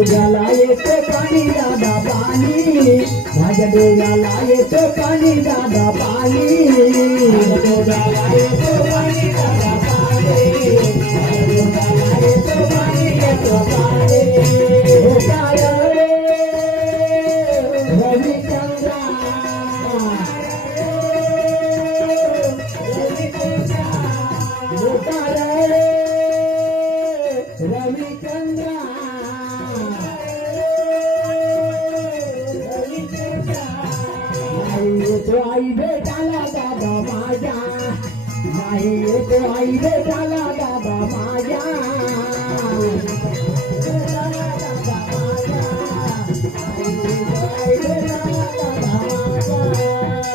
डोळ्याला येतं पाणी दादा पाणी, माझ्या डोळ्याला येतं पाणी दादा पाणी, माझ्या डोळ्याला येतं पाणी दादा पाणी, माझ्या डोळ्याला येतं पाणी येतं पाणी. हो काय रे रविचंद्रा, हो काय रे रविचंद्रा, नाही येतो आई भेटाला दादा माझ्या, नाही येतो आई भेटाला दादा माझ्या,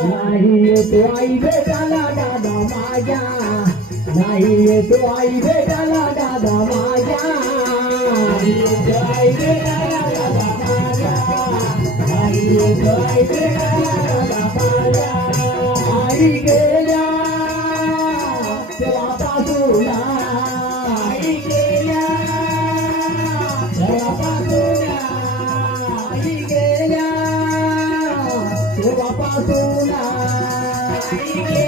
नाही येतो आई भेटाला दादा माझ्या, नाही येतो आई भेटाला दादा माझ्या, नाही येतो आई भेटाला दादा माझ्या, नाही येतो आई भेटाला दादा माझ्या. आई गेल्या तेव्हापासून, आई गेल्या तेव्हापासून, आई गेल्या तेव्हापासून, आई